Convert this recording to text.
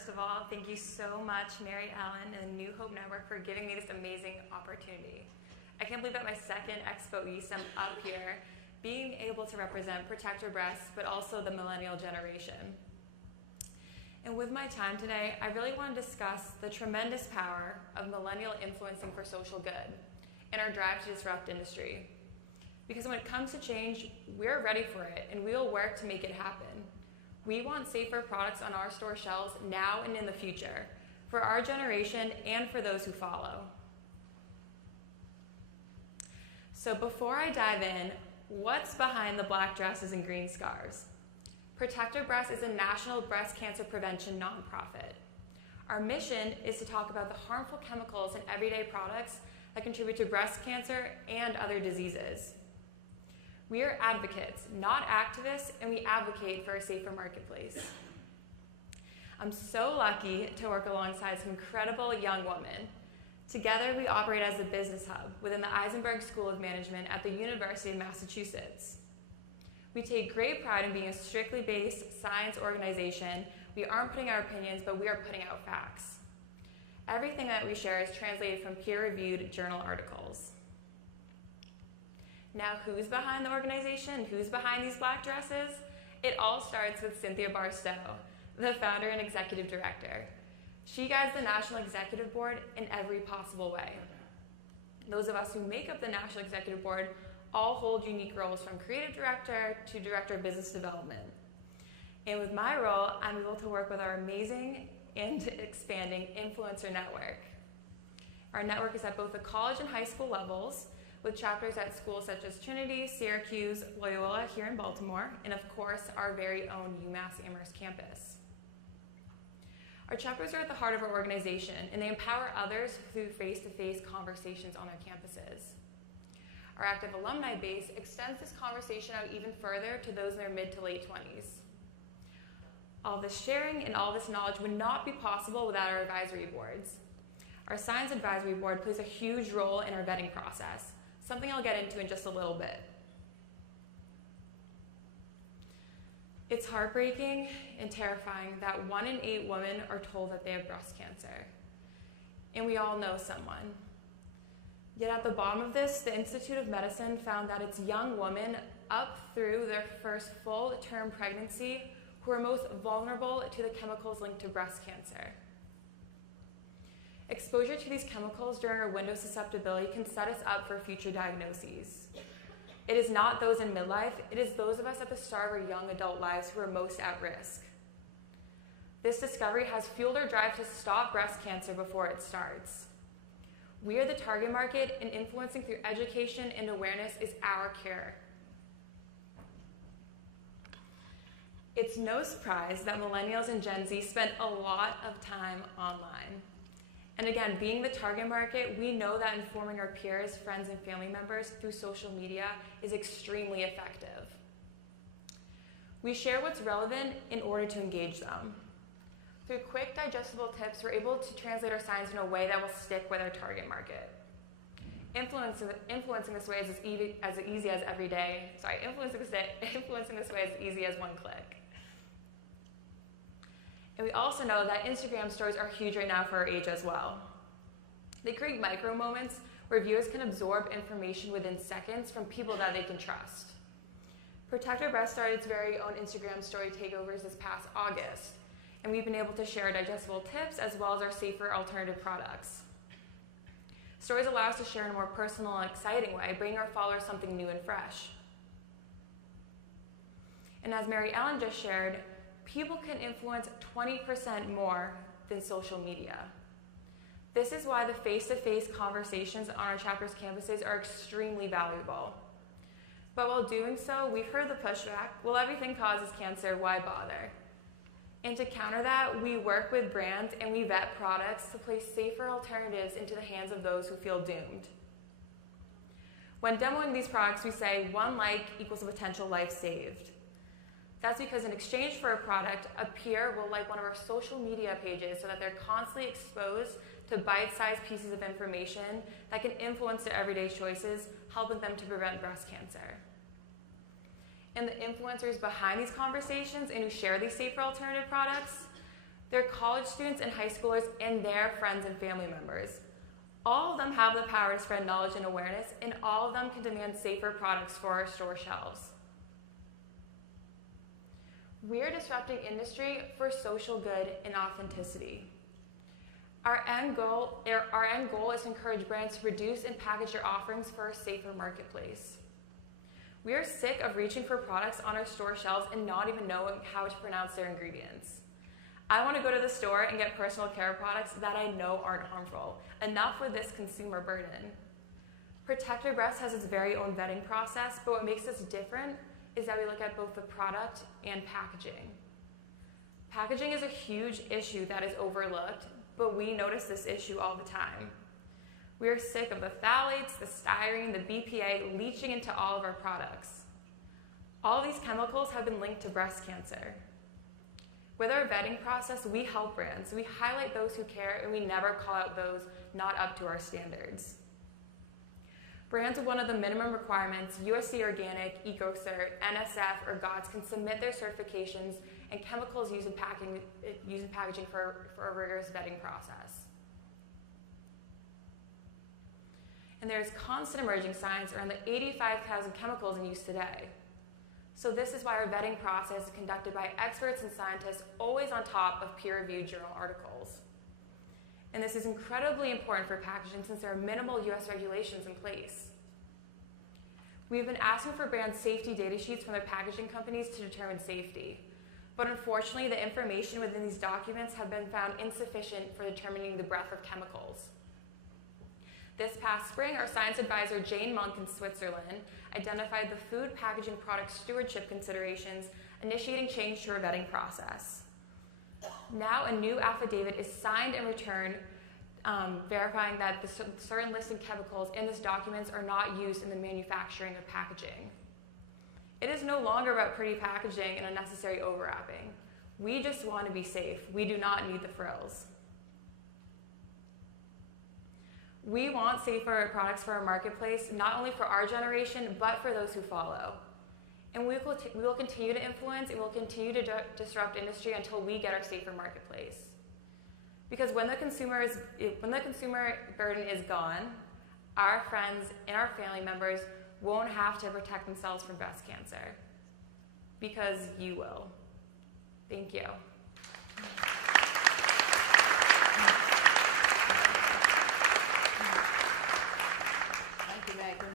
first of all, thank you so much, Mary Ellen and the New Hope Network, for giving me this amazing opportunity. I can't believe that my second Expo East, I'm up here, being able to represent Protect Your Breasts, but also the millennial generation. And with my time today, I really want to discuss the tremendous power of millennial influencing for social good and our drive to disrupt industry. Because when it comes to change, we're ready for it, and we will work to make it happen. We want safer products on our store shelves now and in the future, for our generation and for those who follow. So before I dive in, what's behind the black dresses and green scarves? Protect Your Breasts is a national breast cancer prevention nonprofit. Our mission is to talk about the harmful chemicals in everyday products that contribute to breast cancer and other diseases. We are advocates, not activists, and we advocate for a safer marketplace. I'm so lucky to work alongside some incredible young women. Together, we operate as a business hub within the Eisenberg School of Management at the University of Massachusetts. We take great pride in being a strictly based science organization. We aren't putting our opinions, but we are putting out facts. Everything that we share is translated from peer-reviewed journal articles. Now, who's behind the organization? Who's behind these black dresses? It all starts with Cynthia Barstow, the founder and executive director. She guides the National Executive Board in every possible way. Those of us who make up the National Executive Board all hold unique roles, from creative director to director of business development. And with my role, I'm able to work with our amazing and expanding influencer network. Our network is at both the college and high school levels, with chapters at schools such as Trinity, Syracuse, Loyola here in Baltimore, and of course, our very own UMass Amherst campus. Our chapters are at the heart of our organization, and they empower others through face-to-face conversations on our campuses. Our active alumni base extends this conversation out even further to those in their mid to late 20s. All this sharing and all this knowledge would not be possible without our advisory boards. Our Science Advisory Board plays a huge role in our vetting process, something I'll get into in just a little bit. It's heartbreaking and terrifying that 1 in 8 women are told that they have breast cancer. And we all know someone. Yet at the bottom of this, the Institute of Medicine found that it's young women up through their first full-term pregnancy who are most vulnerable to the chemicals linked to breast cancer. Exposure to these chemicals during our window of susceptibility can set us up for future diagnoses. It is not those in midlife, it is those of us at the start of our young adult lives who are most at risk. This discovery has fueled our drive to stop breast cancer before it starts. We are the target market, and influencing through education and awareness is our cure. It's no surprise that Millennials and Gen Z spend a lot of time online. And again, being the target market, we know that informing our peers, friends, and family members through social media is extremely effective. We share what's relevant in order to engage them. Through quick, digestible tips, we're able to translate our science in a way that will stick with our target market. Influencing this way is as easy as every day. Influencing this way is as easy as one click. And we also know that Instagram stories are huge right now for our age as well. They create micro moments where viewers can absorb information within seconds from people that they can trust. Protect Your Breasts started its very own Instagram story takeovers this past August, and we've been able to share digestible tips as well as our safer alternative products. Stories allow us to share in a more personal and exciting way, bringing our followers something new and fresh. And as Mary Ellen just shared, people can influence 20% more than social media. This is why the face-to-face conversations on our chapter's campuses are extremely valuable. But while doing so, we've heard the pushback, well, everything causes cancer, why bother? And to counter that, we work with brands and we vet products to place safer alternatives into the hands of those who feel doomed. When demoing these products, we say 1 like equals a potential life saved. That's because in exchange for a product, a peer will like one of our social media pages so that they're constantly exposed to bite-sized pieces of information that can influence their everyday choices, helping them to prevent breast cancer. And the influencers behind these conversations and who share these safer alternative products, They're college students and high schoolers and their friends and family members. All of them have the power to spread knowledge and awareness, and all of them can demand safer products for our store shelves. We're disrupting industry for social good and authenticity. Our end goal is to encourage brands to produce and package their offerings for a safer marketplace. We are sick of reaching for products on our store shelves and not even knowing how to pronounce their ingredients. I want to go to the store and get personal care products that I know aren't harmful. Enough with this consumer burden. Protect Your Breasts has its very own vetting process, but what makes us different is that we look at both the product and packaging. Packaging is a huge issue that is overlooked, but we notice this issue all the time. We are sick of the phthalates, the styrene, the BPA leaching into all of our products. All these chemicals have been linked to breast cancer. With our vetting process, we help brands. We highlight those who care, and we never call out those not up to our standards. Brands with one of the minimum requirements, USC Organic, EcoCert, NSF, or GOTS, can submit their certifications and chemicals used in packaging for a rigorous vetting process. And there's constant emerging science around the 85,000 chemicals in use today. So this is why our vetting process is conducted by experts and scientists always on top of peer-reviewed journal articles. And this is incredibly important for packaging since there are minimal US regulations in place. We've been asking for brand safety data sheets from their packaging companies to determine safety. But unfortunately, the information within these documents have been found insufficient for determining the breadth of chemicals. This past spring, our science advisor, Jane Monk in Switzerland, identified the food packaging product stewardship considerations, initiating change to our vetting process. Now a new affidavit is signed and returned, verifying that the certain listed chemicals in these documents are not used in the manufacturing of packaging. It is no longer about pretty packaging and unnecessary overwrapping. We just want to be safe. We do not need the frills. We want safer products for our marketplace, not only for our generation, but for those who follow. And we will continue to influence and we'll continue to disrupt industry until we get our safer marketplace. Because when the consumer burden is gone, our friends and our family members won't have to protect themselves from breast cancer. Because you will. Thank you.